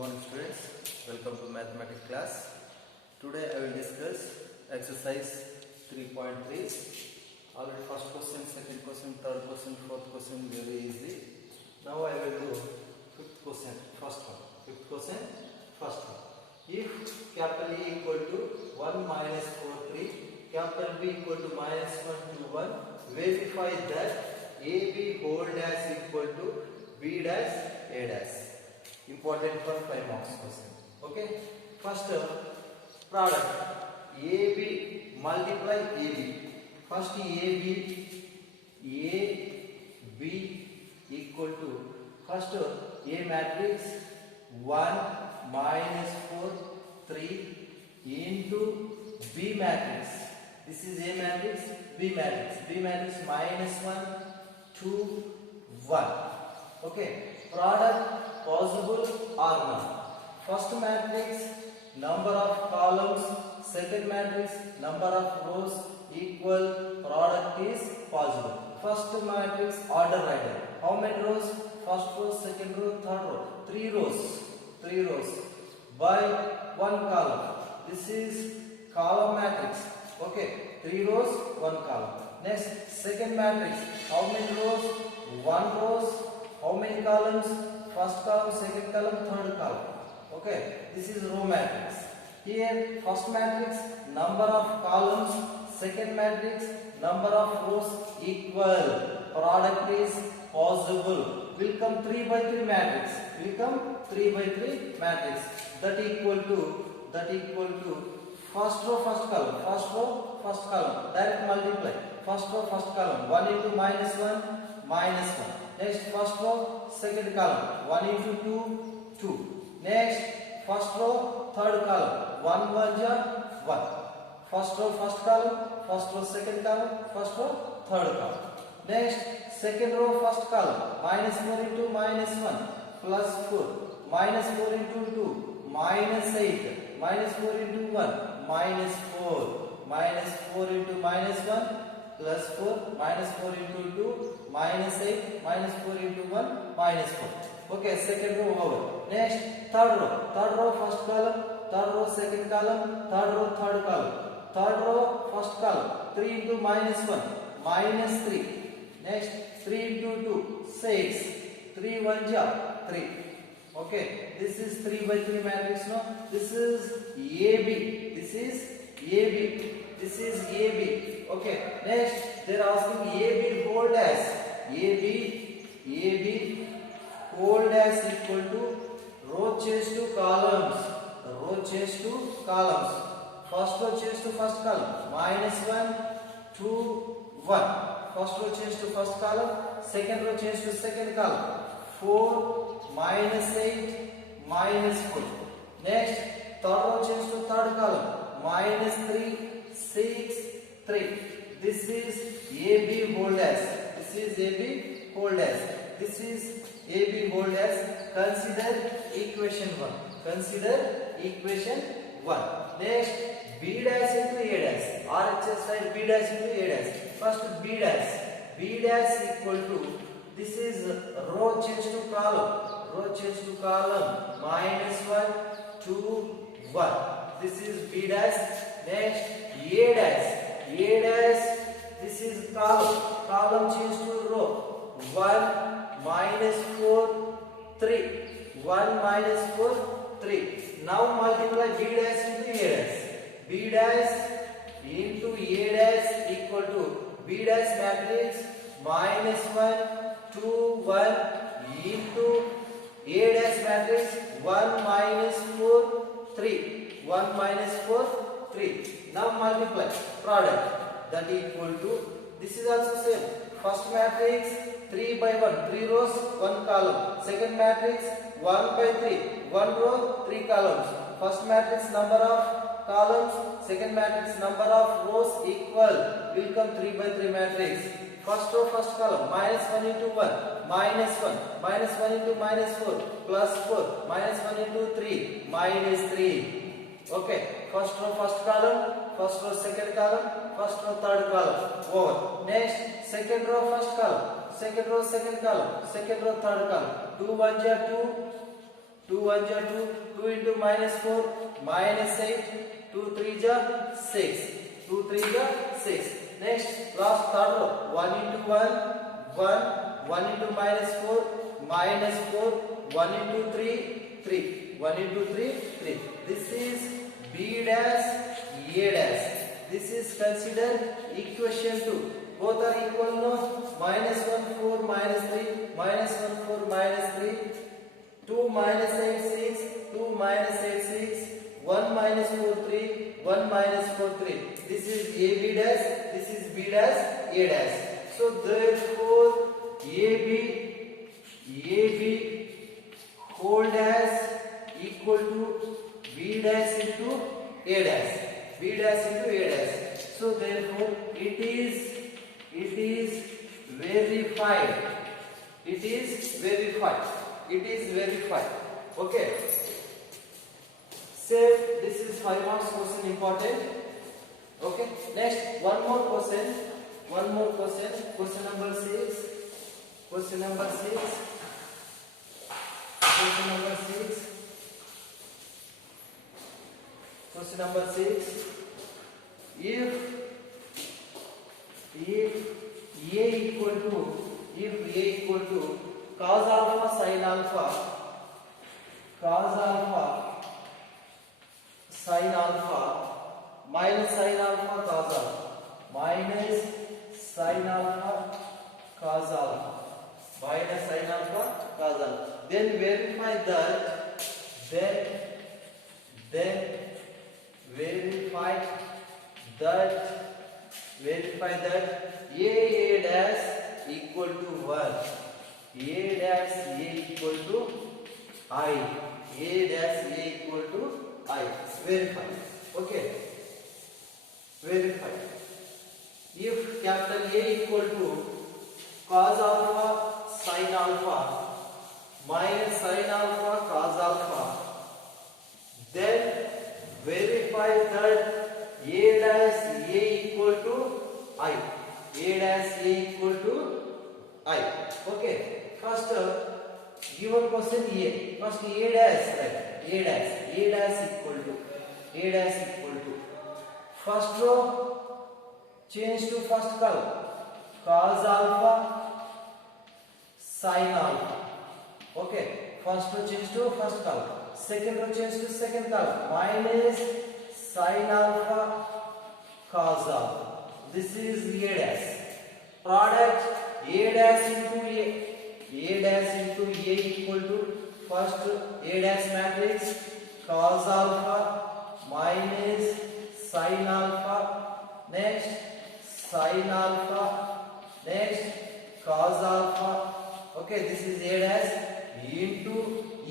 morning students, welcome to mathematics class. Today I will discuss exercise 3.3. Already first question, second question, third question, fourth question very easy. Now I will do fifth question, first one. Fifth question, first one. If capital A equal to 1 minus 4 3, capital B equal to minus 1 to 1, verify that AB whole dash equal to B dash A dash. Important for 5 marks question. Okay. First product AB multiply AB. First AB equal to first A matrix 1 minus 4 3 into B matrix. This is A matrix, B matrix. B matrix minus 1 2 1. Okay. Product possible or not. First matrix number of columns, second matrix number of rows equal, product is possible. First matrix order writer. How many rows? First row, second row, third row. 3 rows. 3 rows by 1 column. This is column matrix. Okay. 3 rows, 1 column. Next, second matrix. How many rows? 1 rows. How many columns? First column, second column, third column. Okay, this is row matrix. Here, first matrix, number of columns, second matrix, number of rows equal. Product is possible. Will come 3 by 3 matrix. Will come 3 by 3 matrix. That equal to first row, first column, first row, first column. Direct multiply. First row, first column. 1 into minus 1, minus 1. Next, first row, second column. 1 into 2, 2. Next, first row, third column. 1 1 1. First row, first column. First row, second column. First row, third column. Next, second row, first column. Minus 4 into minus 1 plus 4. Minus 4 into 2 minus 8. Minus 4 into 1 minus 4. Minus 4 into minus 1 plus 4. Minus 4 into 2 minus 8. Minus 4 into 1 minus 4. Okay, second row over. Next, third row. Third row, first column. Third row, second column. Third row, third column. Third row, first column. 3 into minus 1 minus 3. Next, 3 into 2 6. 3 1 3. Okay, this is 3 by 3 matrix. No, this is AB. This is AB. This is AB. Okay. Next, they are asking AB whole dash. AB whole dash equal to row change to columns. Row change to columns. First row change to first column. Minus 1, 2, 1. First row change to first column. Second row change to second column. 4, minus 8, minus 4. Next, third row change to third column. Minus 3, 6, 3. This is AB whole dash. This is AB whole dash. This is AB whole dash. Consider equation 1. Consider equation 1. Next, B dash into A dash. RHS side B dash into A dash. First B dash. B dash equal to, this is row change to column. Row change to column. Minus 1, 2, 1. This is B dash. Next, A dash. A dash, this is column. Column change to row. 1 minus 4 3. 1 minus 4 3. Now multiply B dash into A dash. B dash into A dash equal to B dash matrix minus 1 2 1 into A dash matrix 1 minus 4 3. 1 minus 4 3. Now multiply product, that equal to, this is also same. First matrix 3 by 1, 3 rows, 1 column. Second matrix 1 by 3, 1 row, 3 columns. First matrix number of columns, second matrix number of rows equal. Will come 3 by 3 matrix. First row, first column. Minus 1 into 1 minus 1. Minus 1 into minus 4 plus 4. Minus 1 into 3 minus 3. Okay, first row, first column. First row, second column. First row, third column. Over. Next, second row, first column. Second row, second column. Second row, third column. 2 1 2, 2 1 ja 2, 2 into minus 4, minus 8, 2 3 ja 6, 2 3 ja 6. Next, last third row, 1 into 1, 1, 1 into minus 4, minus 4, 1 into 3, 3, 1 into 3, 3. This is B dash, A dash. This is considered equation 2. Both are equal, no? Minus 1, 4, minus 3, minus 1, 4, minus 3, 2 minus 8, 6, 2 minus 8, 6, 1 minus 4, 3, 1 minus 4, 3. This is AB dash, this is B dash, A dash. So therefore AB whole dash equal to B dash into A dash. B dash into A dash. So therefore it is verified. It is verified. It is verified. Okay. Say this is 5 marks question important. Okay. Next, one more question. One more question. Question number 6. Question number 6. Question number 6. Question number 6. If A equal to cos alpha sin alpha minus sin alpha cos alpha minus sin alpha cos alpha minus sin alpha cos alpha, then verify that A dash equal to 1, A dash A equal to I, A dash A equal to I. Verify. Okay. Verify. If capital A equal to cos alpha sin alpha minus sin alpha cos alpha, then verify that A dash A equal to I. A dash A equal to I. Okay. First given question A. First A dash, right? A dash equal to first row change to first column cos alpha sin alpha. Okay. First row change to first column. Second row change to second column minus sin alpha cos alpha. This is A dash. Product A dash into A. A dash into A equal to first A dash matrix cos alpha minus sin alpha, next sin alpha, next cos alpha. Okay, this is A dash into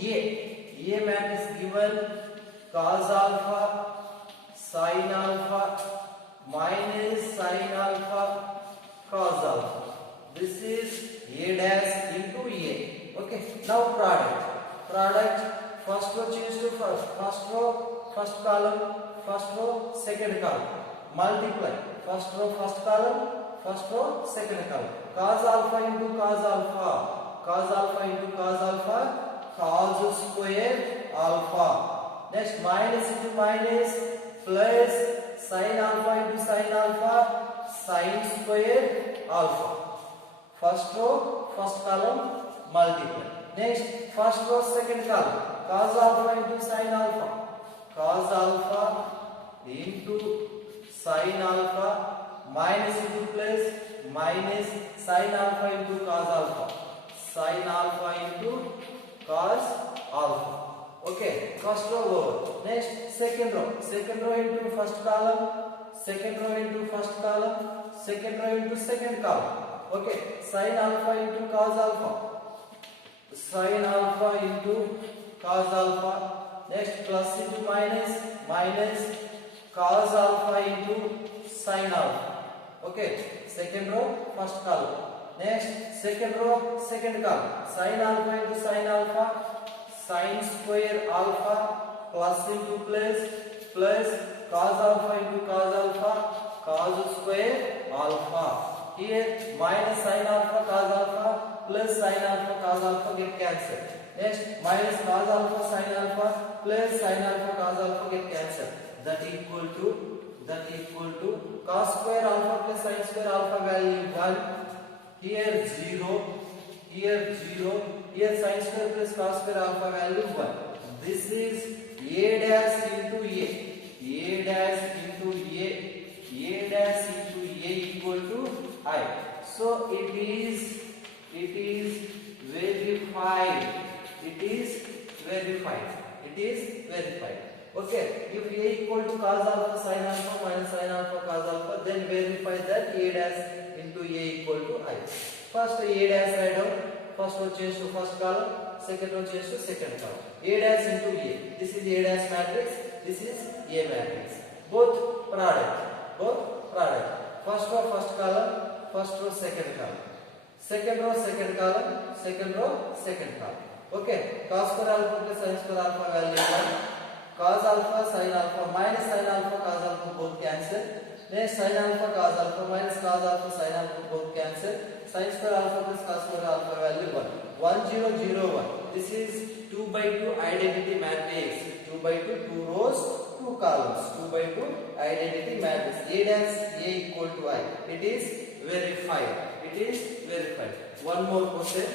A. A matrix given cos alpha sin alpha minus sin alpha cos alpha. This is A dash into A. Okay. Now product first row change to first row first column, first row second column, multiply first row first column, first row second column, cos alpha into cos alpha into cos alpha, cos square alpha. Next minus into minus plus sin alpha into sin alpha, sin square alpha. First row first column multiply. Next first row second column cos alpha into sin alpha, cos alpha into sin alpha, minus into plus minus sin alpha into cos alpha, sin alpha into cos alpha. Okay, first row over. Next second row into first column, second row into first column, second row into second column. Okay, sin alpha into cos alpha, sin alpha into cos alpha. Next plus into minus, minus cos alpha into sin alpha. Okay, second row first column. Next second row second column, sin alpha into sin alpha, sin square alpha, plus into plus, plus cos alpha into cos alpha, cos square alpha. Here minus sin alpha cos alpha, plus sin alpha cos alpha get cancelled. Next minus cos alpha sin alpha plus sin alpha cos alpha get cancelled. That equal to cos square alpha plus sin square alpha value 1. Here 0. Here 0. Here sin square plus cos square alpha value 1. This is a dash into a. A dash into a. A dash into a equal to I. So it is verified. It is verified. Okay. If a equal to cos alpha sin alpha minus sin alpha cos alpha, then verify that a dash into a equal to I. First a dash write down. First row change to first column. Second row change to second column. A dash into a. This is a dash matrix. This is a matrix. Both product. First row first column. First row second column. Second row second column. Second row second column. Okay. Cos square alpha plus sin square alpha value 1. Cos alpha sin alpha minus sin alpha cos alpha both cancel. Next sin alpha cos alpha minus cos alpha sin alpha both cancel. Sin square alpha plus cos square alpha value 1. 1 0 0 1. This is 2 by 2 identity matrix. 2 by 2, 2 rows, 2 columns. 2 by 2 identity matrix. A dash A equal to I. It is verified. One more question.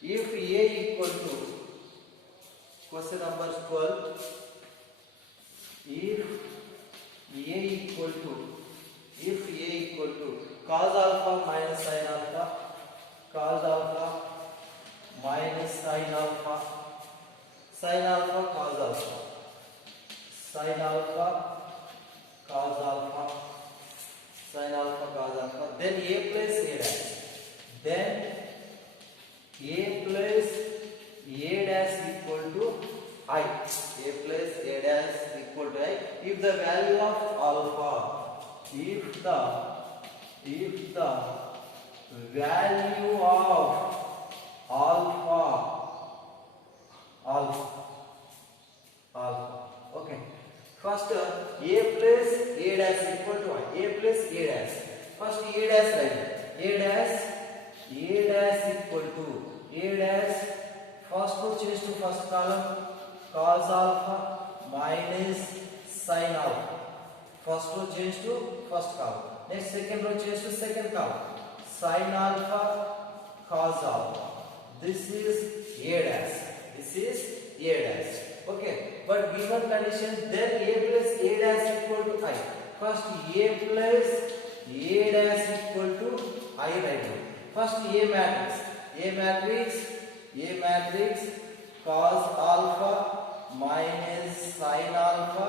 If A equal to question number 12. If A equal to cos alpha minus sin alpha, cos alpha minus sin alpha, sin alpha cos alpha, sin alpha cos alpha, sin alpha cos alpha, then A plus A dash, then A plus A dash equal to I. A plus A dash equal to I. If the value of alpha, if the value of alpha, okay. First A plus A dash equal to I. A plus A dash. First A dash right. A dash equal to A dash. First row change to first column. Cos alpha minus sin alpha. First row change to first column. Next second row change to second column. Sin alpha cos alpha. This is A dash. Okay. But given condition, then A plus A dash equal to I. First A plus A dash equal to I right now. First A matrix cos alpha minus sin alpha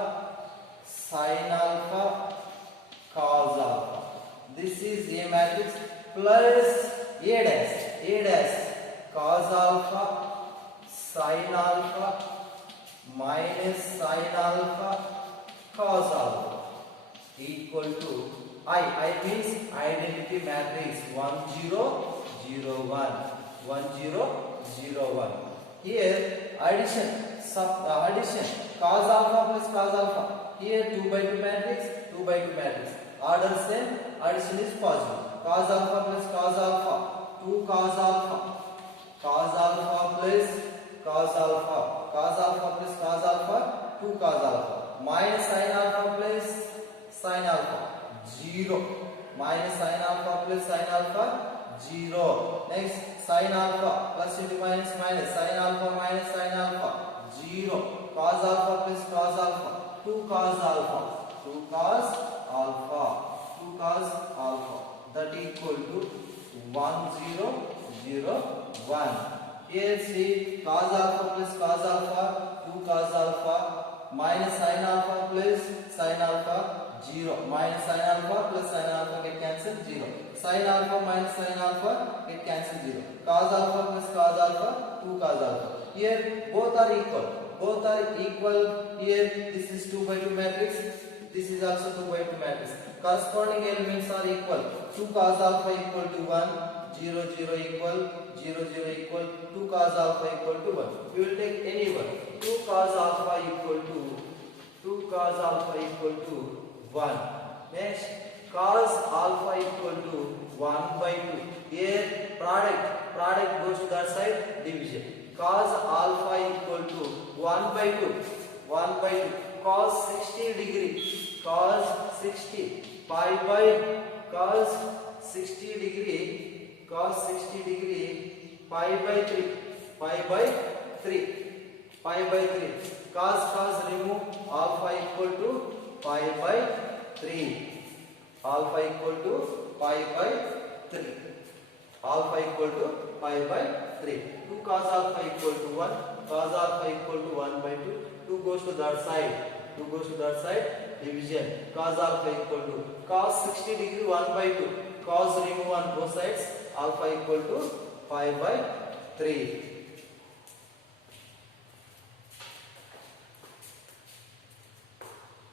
cos alpha. This is A matrix plus A dash cos alpha sin alpha minus sin alpha cos alpha equal to I means identity matrix 1 0 0 1. Here addition cos alpha plus cos alpha. Here 2 by 2 matrix. Order same, addition is possible. Cos alpha plus cos alpha, 2 cos alpha plus cos alpha, 2 cos alpha, minus sin alpha plus sin alpha, 0. Minus sin alpha plus sin alpha, 0. Next sin alpha plus into minus sin alpha minus sin alpha, 0. Cos alpha plus cos alpha, 2 cos alpha. That equal to 1 0 0 1. Here see cos alpha plus cos alpha, 2 cos alpha minus sin alpha plus sin alpha, 0. Minus sin alpha plus sin alpha get cancelled, 0. Sin alpha minus sin alpha get cancelled, 0. Cos alpha plus cos alpha, 2 cos alpha. Here both are equal. Here this is 2 by 2 matrix. This is also 2 by 2 matrix. Corresponding elements are equal. 2 cos alpha equal to 1, 0 0 equal 0 0 equal 2 cos alpha equal to 1. We will take any one. 2 cos alpha equal to 1. Next, cos alpha equal to 1 by 2. Here product goes to that side, division. Cos alpha equal to 1 by 2. Cos 60 degree. Cos 60 pi by cos 60 degree pi by 3 cos remove alpha equal to pi by 3 alpha equal to pi by 3 2 cos alpha equal to 1 cos alpha equal to 1 by 2 2 goes to that side division. Cos alpha equal to cos 60 degree 1 by 2 cos remove on both sides alpha equal to pi by 3